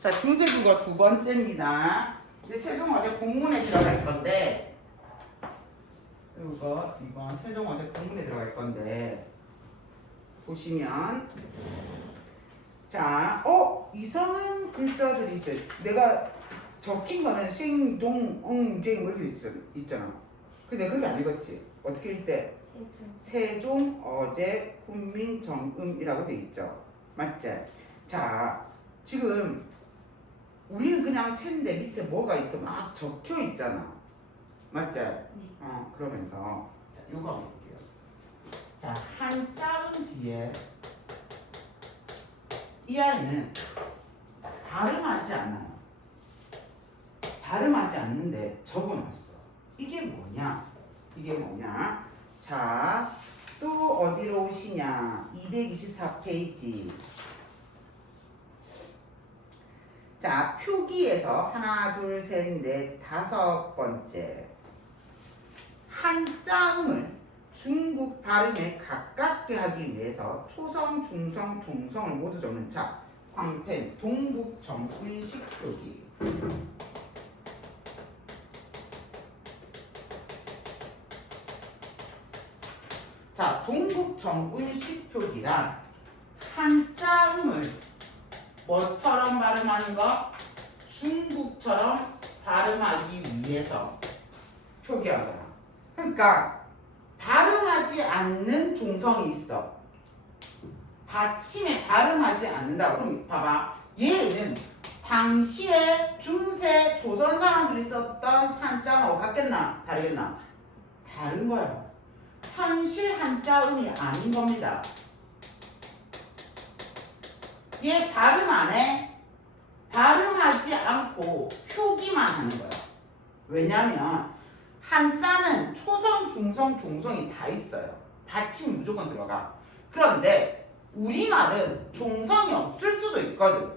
자, 중세국어 두 번째입니다. 이제 세종어제 공문에 들어갈 건데, 이거 이번 세종어제 공문에 들어갈 건데, 보시면, 자, 어 이상한 글자들이 있어요. 내가 적힌 거는 생종, 엉쟁 뭐 이렇게 있, 있잖아. 근데 그렇게 안 읽었지. 어떻게 읽대? 세종, 어제, 훈민, 정음이라고 돼 있죠. 맞지? 자, 지금 우리는 그냥 샌데 밑에 뭐가 있고 막 적혀 있잖아. 맞지? 어, 그러면서 자, 요거 한번 볼게요. 자, 한자음 뒤에 이 아이는 발음하지 않아요. 발음하지 않는데 적어놨어. 이게 뭐냐? 이게 뭐냐? 자, 또 어디로 오시냐? 224페이지. 자, 표기에서 하나, 둘, 셋, 넷, 다섯 번째. 한자음을 중국 발음에 가깝게 하기 위해서 초성, 중성, 종성을 모두 적는 자, 광펜, 동북, 정의식 표기. 자, 동북 정의식 표기란 한자음을 뭐처럼 발음하는 거? 중국처럼 발음하기 위해서 표기하거나. 그러니까 발음하지 않는 종성이 있어. 받침에 발음하지 않는다. 그럼 봐봐. 얘는 당시에 중세 조선 사람들이 썼던 한자하고 같겠나? 다르겠나? 다른 거야. 현실 한자음이 아닌 겁니다. 얘 발음 안 해. 발음하지 않고 표기만 하는 거야. 왜냐면 한자는 초성, 중성, 종성이 다 있어요. 받침이 무조건 들어가. 그런데 우리말은 종성이 없을 수도 있거든.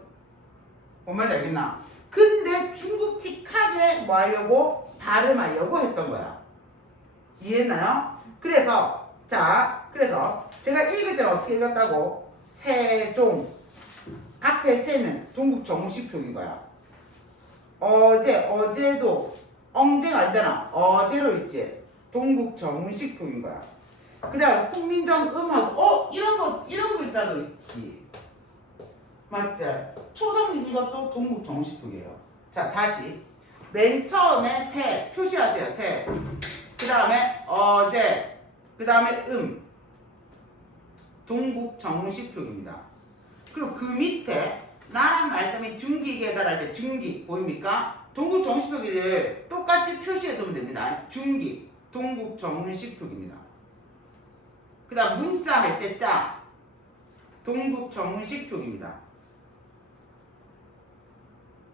뭔 말인지 알겠나? 근데 중국 틱하게 뭐 하려고? 발음하려고 했던 거야. 이해했나요? 그래서 자, 그래서 제가 읽을 때는 어떻게 읽었다고? 세종 앞에 세는 동국 표기인 거야. 어제 어제도 엉쟁 알잖아. 어제로 있지. 동국 정식 표기인 거야. 그 다음 훈민정 음하고 어 이런 거 이런 글자도 있지. 맞지? 초성민 이것도 동국 정식 표기예요. 자 다시 맨 처음에 세 표시하세요. 세. 그 다음에 어제, 그 다음에 음, 동국 정식 표기입니다. 그리고 그 밑에 나란 말씀이 둔기기에 달할 때 둔기 보입니까? 동국 정식 표기를 똑같이 표시해 두면 됩니다. 둔기, 동국 정식 표기입니다. 그 다음 문자 할때 자, 동국 정식 표기입니다.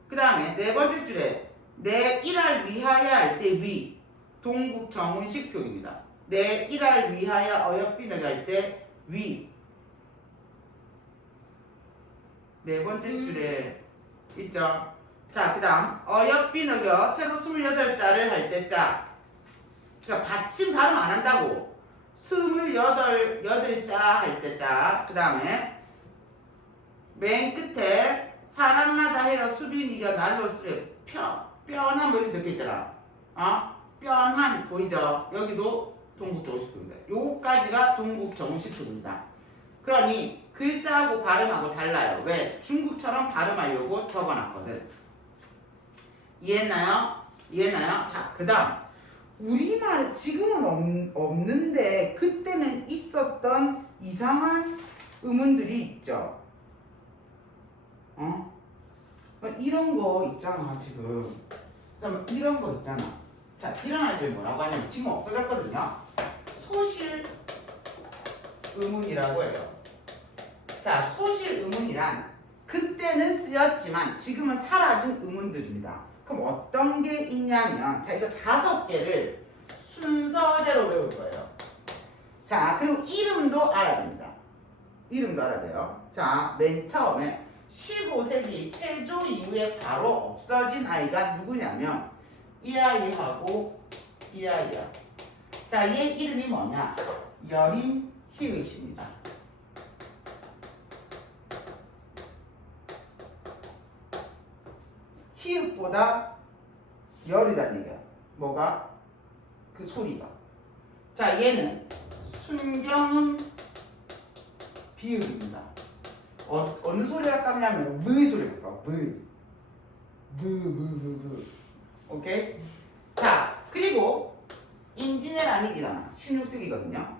그 다음에 네 번째 줄에 내 일할 위하여 할 때 위, 동국 정은식 표기입니다. 내 일할 위하여 어여삐는 할때 위. 네 번째 음. 줄에 있죠. 자, 그 다음 어여삐너겨 세로 28자를 할 때 자. 그러니까 받침 발음 안 한다고. 28, 8자 할 때 자. 그 다음에 맨 끝에 사람마다 해요 수빈이가 날로 쓰래 펴 뼈나 뭐 이렇게 적혀 있잖아. 어? 뼈한 보이죠? 여기도 동국 정식표입니다. 요거까지가 동국 정식표입니다. 그러니 글자하고 발음하고 달라요. 왜? 중국처럼 발음하려고 적어놨거든. 이해했나요? 이해했나요? 자, 그 다음. 우리말 지금은 없, 없는데 그때는 있었던 이상한 의문들이 있죠. 어? 이런 거 있잖아, 지금. 그럼 이런 거 있잖아. 자, 이런 아이들 뭐라고 하냐면 지금 없어졌거든요. 소실 의문이라고 해요. 자, 소실 의문이란 그때는 쓰였지만 지금은 사라진 의문들입니다. 그럼 어떤 게 있냐면 자, 이거 다섯 개를 순서대로 외울 거예요. 자, 그리고 이름도 알아야 됩니다. 이름도 알아야 돼요. 자, 맨 처음에 15세기 세조 이후에 바로 없어진 아이가 누구냐면 이 아이하고 이 아이야. 자, 얘 이름이 뭐냐? 여린 히읗입니다. 피읍보다 열이다는 얘기야. 뭐가? 그 소리가. 자, 얘는 순경음 비읍입니다. 어, 어느 소리가 깎냐면 의 소리가 깎아. 의. 브, 브, 브, 브. 오케이? 자, 그리고 임진왜란이 일어나. 신육색이거든요.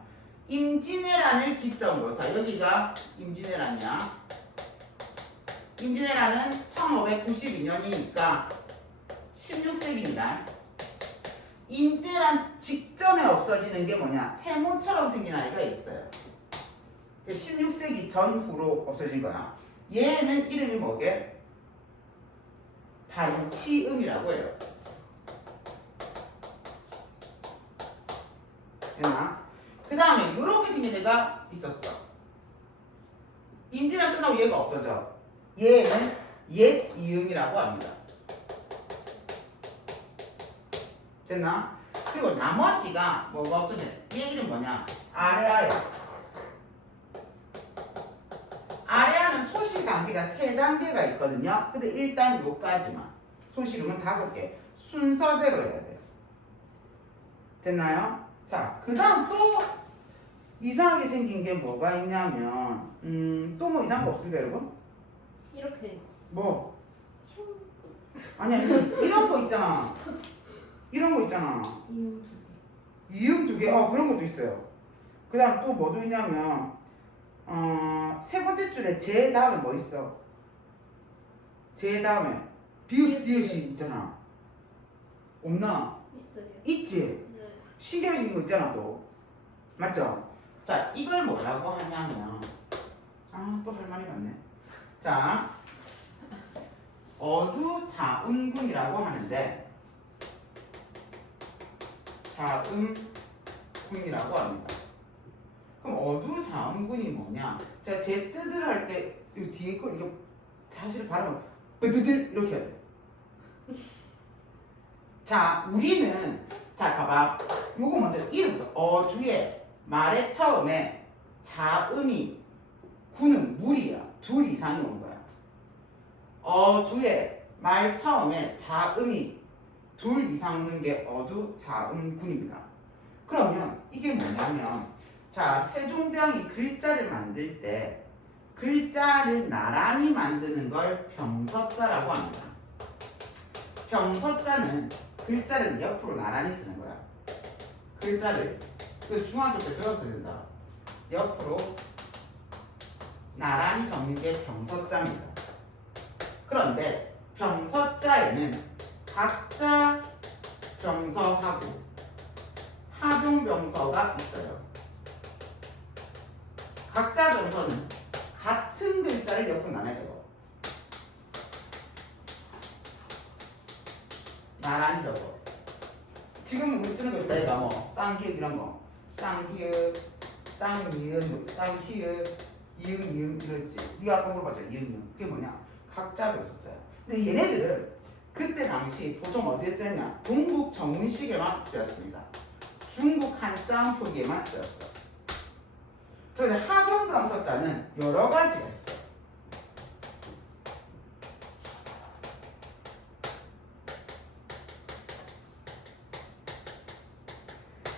임진왜란을 기점으로 자 여기가 임진왜란이야. 임진왜란은 1592년이니까 16세기입니다. 임진왜란 직전에 없어지는 게 뭐냐? 세모처럼 생긴 아이가 있어요. 16세기 전후로 없어진 거야. 얘는 이름이 뭐게? 반치음이라고 해요. 되나? 그 다음에 이렇게 생긴 애가 있었어. 임진왜란 끝나고 얘가 없어져. 얘는 옛 이응이라고 합니다. 됐나? 그리고 나머지가 뭐가 없어져? 얘 이름 뭐냐? 아레아야. 아레아는 소실 단계가 세 단계가 있거든요. 근데 일단 요까지만. 소실음은 다섯 개. 순서대로 해야 돼요. 됐나요? 자, 그 다음 또 이상하게 생긴 게 뭐가 있냐면, 음, 또 뭐 이상한 거 없습니까, 여러분? 이렇게 된 거. 뭐? 아니야, 이런, 이런 거 있잖아. 이런 거 있잖아. 이음 두 개. 이음 두 개, 어, 그런 것도 있어요. 그 다음 또 뭐도 있냐면, 어, 세 번째 줄에 제 다음에 뭐 있어? 제 다음에 비읍, 디귿이 있잖아. 없나? 있어요. 있지? 네. 신경이 거 있잖아 또 맞죠? 자 이걸 뭐라고 하냐면 아 또 할 말이 많네 자 어두 자음군이라고 하는데 자음군이라고 합니다 그럼 어두 자음군이 뭐냐 제가 제 뜻을 할 때 이 뒤에 거 이거 사실 발음을 으드들 이렇게 해야 돼 자, 우리는 자 봐봐. 요거 먼저 이름부터 어주에 말의 처음에 자음이 구는 물이야. 둘 이상이 오는 거야. 어주에 말 처음에 자음이 둘 이상 오는 게 어두 자음군입니다. 그러면 이게 뭐냐면 자 세종대왕이 글자를 만들 때 글자를 나란히 만드는 걸 병서자라고 합니다. 병서자는 글자를 옆으로 나란히 쓰는 거야. 글자를 그 중학교 때 배웠어야 된다. 옆으로 나란히 적는 게 병서자입니다. 그런데 병서자에는 각자 병서하고 하동병서가 있어요. 각자 병서는 같은 글자를 옆으로 나눠 적어. 나란히 적어. 지금 우리 쓰는 거 있다 이거 뭐 쌍기역 이런 거 쌍기역 쌍미은 쌍히역 이응 이응 이랬지. 네가 아까 물어봤잖아 이응 이응. 그게 뭐냐? 각자 배웠었어요. 근데 얘네들은 그때 당시 보통 어디에 쓰였냐? 동국 정문식에만 쓰였습니다. 중국 한자 표기에만 쓰였어. 그런데 하경 강서자는 여러 가지가 있어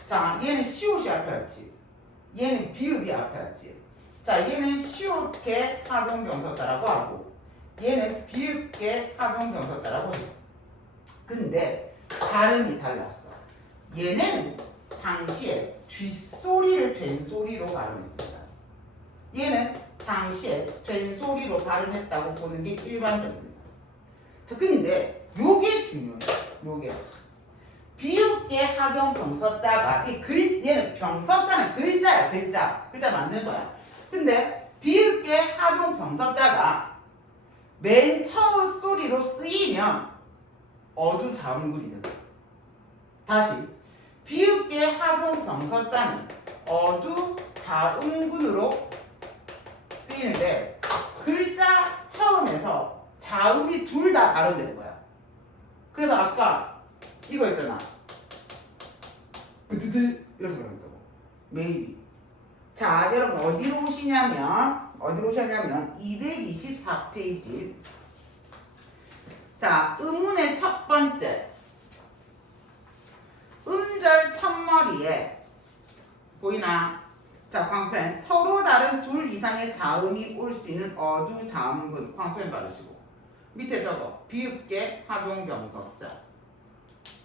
자, 얘는 시옷이 앞에였지. 얘는 비읍이 앞에였지. 자, 얘는 시옷계 합용병서자라고 하고, 얘는 비읍계 합용병서자라고 해요. 근데 발음이 달랐어. 얘는 당시에 뒷소리를 된소리로 발음했습니다. 얘는 당시에 된소리로 발음했다고 보는 게 일반적입니다. 자, 근데 요게 중요해요. 요게. 비읍계 하병 병서자가 이 글, 얘는 병서자는 글자야 글자 글자 만드는 거야 근데 비읍계 하병 병서자가 맨 처음 소리로 쓰이면 어두 자음군이 된다 다시 비읍계 하병 병서자는 어두 자음군으로 쓰이는데 글자 처음에서 자음이 둘 다 발음되는 거야 그래서 아까 이거 있잖아. 으드들 이렇게 그런다고. maybe. 자, 여러분 어디로 오시냐면 어디로 오셨냐면 224페이지 자, 의문의 첫 번째. 음절 첫머리에 보이나? 자, 광펜. 서로 다른 둘 이상의 자음이 올 수 있는 어두 자음군. 광펜 바르시고. 밑에 저거. 비읍계 합용병서자.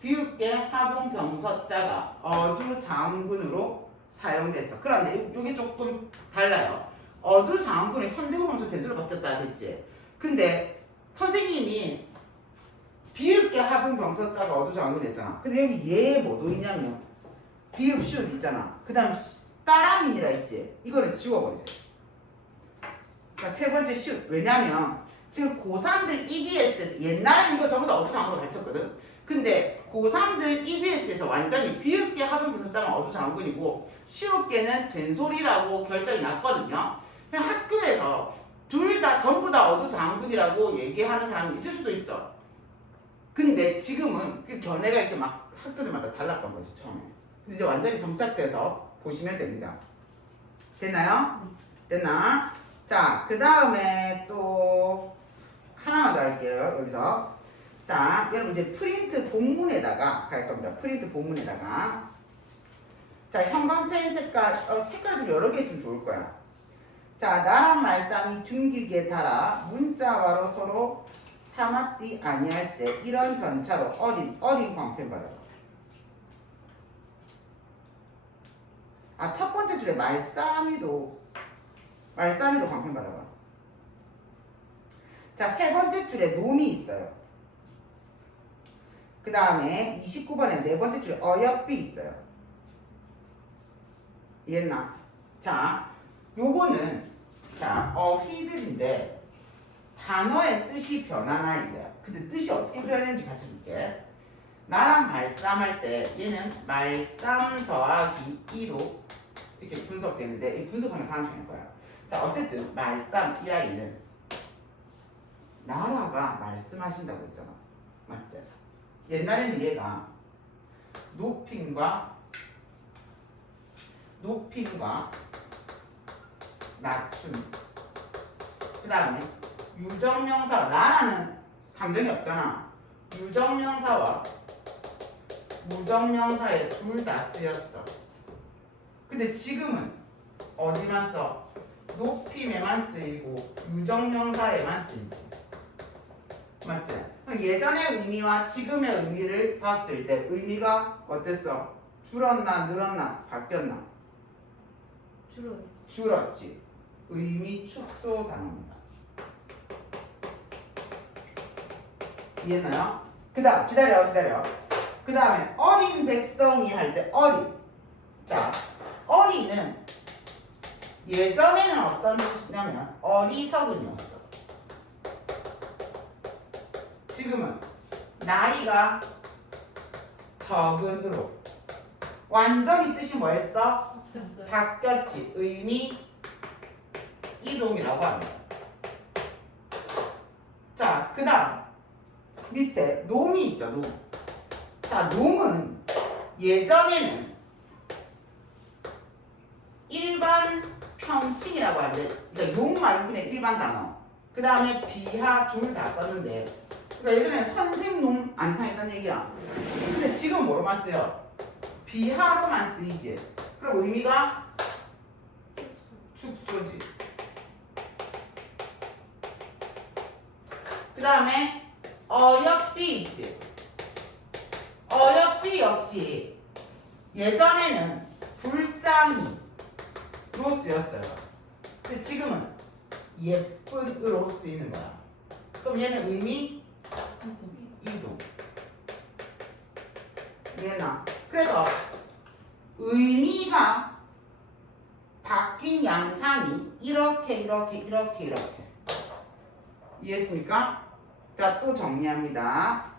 비읍계 합용병서자가 어두 자음군으로 사용됐어. 그런데 이게 조금 달라요. 어두 자음군이 현대음으로 대조로 바뀌었다 했지. 근데 선생님이 비읍계 합은 병사자가 어두 자음군이 됐잖아. 근데 여기 얘에 뭐 넣냐면 비읍 시옷 있잖아. 그 다음 따라민이라 있지. 이거는 지워버리세요. 그러니까 세 번째 시옷. 왜냐면 지금 고3들 EBS에서 옛날에 이거 전부 다 어두 자음으로 가르쳤거든. 근데 고3들 EBS에서 완전히 비읍계 합은 병사자가 어두 자음군이고 시옷계는 된소리라고 결정이 났거든요. 학교에서 둘 다 전부 다 어두 장군이라고 얘기하는 사람이 있을 수도 있어. 근데 지금은 그 견해가 이렇게 막 학교들마다 달랐던 거지 처음에. 근데 이제 완전히 정착돼서 보시면 됩니다. 됐나요? 됐나? 자, 그 다음에 또 하나만 더 할게요. 여기서. 자, 여러분 이제 프린트 본문에다가 갈 겁니다. 프린트 본문에다가. 자, 형광펜 색깔, 어, 색깔도 여러 개 있으면 좋을 거야. 자, 나란 말상이 둥기게 달아 문자와로 서로 사맞디 아니할세 이런 전차로 어린 어린 광펜 발라. 아, 첫 번째 줄에 말싸미도 말싸미도 광펜 발라봐. 자, 세 번째 줄에 놈이 있어요. 그 다음에 29번에 네 번째 줄에 어여삐 있어요. 이해했나? 자, 요거는 자 어휘들인데 단어의 뜻이 변하나 이거야. 근데 뜻이 어떻게 변했는지 같이 줄게. 나랑 말싸움할 때 얘는 말싸움 더하기 2로 이렇게 분석되는데 이 분석하면 다음 중일 거야. 자 어쨌든 말싸움 이 아이는 나라가 말씀하신다고 했잖아. 맞지? 옛날에는 얘가 높임과 높임과 낮춤. 그 다음에 유정명사 나라는 감정이 없잖아. 유정명사와 무정명사에 둘 다 쓰였어. 근데 지금은 어디만 써? 높임에만 쓰이고 유정명사에만 쓰이지 맞지? 예전의 의미와 지금의 의미를 봤을 때 의미가 어땠어? 줄었나 늘었나 바뀌었나? 주로 줄었지. 의미 축소 단어입니다. 이해나요? 그 다음 기다려 기다려. 그 다음에 어린 백성이 할 때 어린. 자 어린은 예전에는 어떤 뜻이냐면 어리석은이었어. 지금은 나이가 적은으로 완전히 뜻이 뭐였어? 바뀌었지. 의미 이동이라고 합니다. 자, 그 다음 밑에 놈이 있죠, 놈. 자, 놈은 예전에는 일반 평칭이라고 하는데, 그러니까 용 말고 그냥 일반 단어. 그 다음에 비하 둘 다 썼는데, 그러니까 예전에 선생놈 안 상했다는 얘기야. 근데 지금 뭐로만 쓰여? 비하로만 쓰이지. 그럼 의미가 축소지. 그 다음에 있지. 어여삐 역시 예전에는 불쌍히로 쓰였어요. 근데 지금은 예쁜으로 쓰이는 거야. 그럼 얘는 의미 이동. 얘나. 그래서 의미가 바뀐 양상이 이렇게 이렇게 이렇게 이렇게 이해했습니까? 자 또 정리합니다.